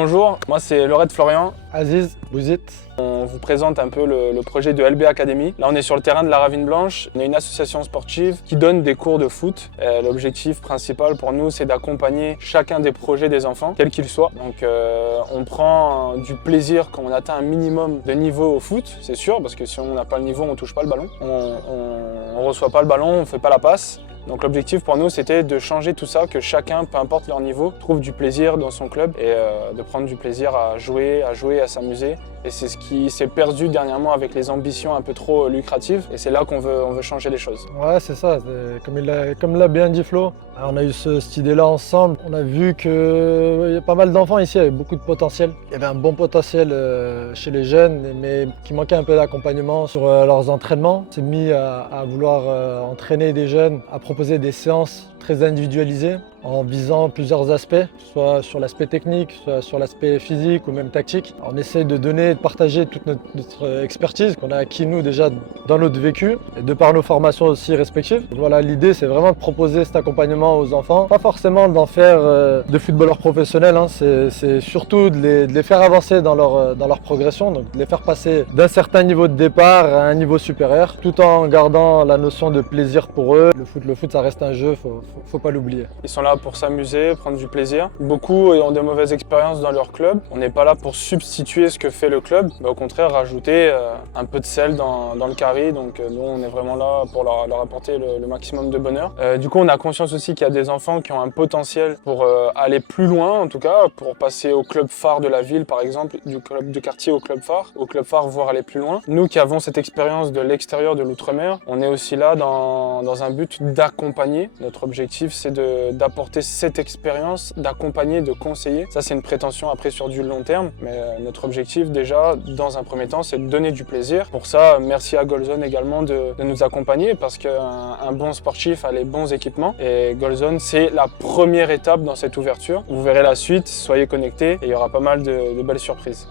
Bonjour, moi c'est Laurette Florian. Aziz Bouzid. On vous présente un peu le projet de LB Academy. Là on est sur le terrain de la Ravine Blanche. On est une association sportive qui donne des cours de foot. L'objectif principal pour nous c'est d'accompagner chacun des projets des enfants, quels qu'ils soient. Donc on prend du plaisir quand on atteint un minimum de niveau au foot, c'est sûr, parce que si on n'a pas le niveau on ne touche pas le ballon. On ne reçoit pas le ballon, on ne fait pas la passe. Donc l'objectif pour nous c'était de changer tout ça, que chacun, peu importe leur niveau, trouve du plaisir dans son club et de prendre du plaisir à jouer, à s'amuser. Et c'est ce qui s'est perdu dernièrement avec les ambitions un peu trop lucratives. Et c'est là qu'on veut changer les choses. Ouais, c'est ça. Comme l'a bien dit Flo, on a eu cette idée-là ensemble. On a vu qu'il y a pas mal d'enfants ici avec beaucoup de potentiel. Il y avait un bon potentiel chez les jeunes, mais qui manquait un peu d'accompagnement sur leurs entraînements. On s'est mis à vouloir entraîner des jeunes, à proposer des séances très individualisées en visant plusieurs aspects, soit sur l'aspect technique, soit sur l'aspect physique ou même tactique. On essaye de donner, de partager toute notre expertise qu'on a acquis nous déjà dans notre vécu et de par nos formations aussi respectives. Donc voilà, l'idée c'est vraiment de proposer cet accompagnement aux enfants, pas forcément d'en faire de footballeurs professionnels, hein. C'est surtout de les faire avancer dans leur progression, donc de les faire passer d'un certain niveau de départ à un niveau supérieur, tout en gardant la notion de plaisir pour eux. Le foot ça reste un jeu, faut pas l'oublier. Ils sont là pour s'amuser, prendre du plaisir. Beaucoup ont de mauvaises expériences dans leur club. On n'est pas là pour substituer ce que fait le club, mais au contraire rajouter un peu de sel dans le carré. Donc nous on est vraiment là pour leur apporter le maximum de bonheur. Du coup on a conscience aussi qu'il y a des enfants qui ont un potentiel pour aller plus loin, en tout cas pour passer au club phare de la ville par exemple, du club de quartier au club phare voire aller plus loin. Nous qui avons cette expérience de l'extérieur de l'outre-mer, on est aussi là dans un but d'accompagner. Notre objectif c'est d'apporter cette expérience, d'accompagner, de conseiller. Ça c'est une prétention après sur du long terme, mais notre objectif déjà dans un premier temps c'est de donner du plaisir. Pour ça merci à Goalzone également de nous accompagner parce qu'un bon sportif a les bons équipements et Goalzone c'est la première étape dans cette ouverture. Vous verrez la suite, soyez connectés et il y aura pas mal de belles surprises.